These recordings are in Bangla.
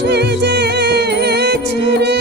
সেজেছে রে।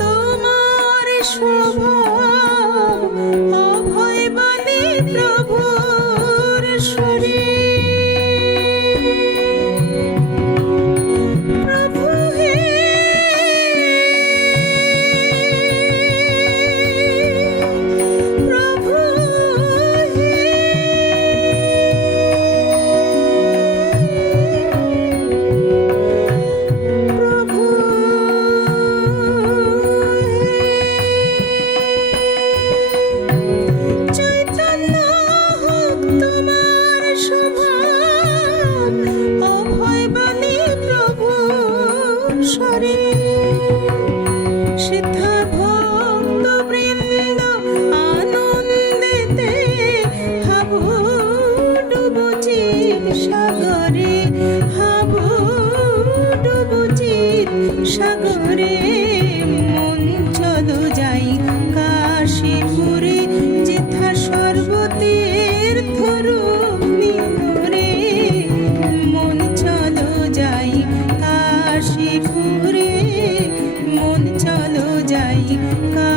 তোমার স্বভাব অভয় বাণী প্রভুর শরীর ঘুরে মন চলো যাই কা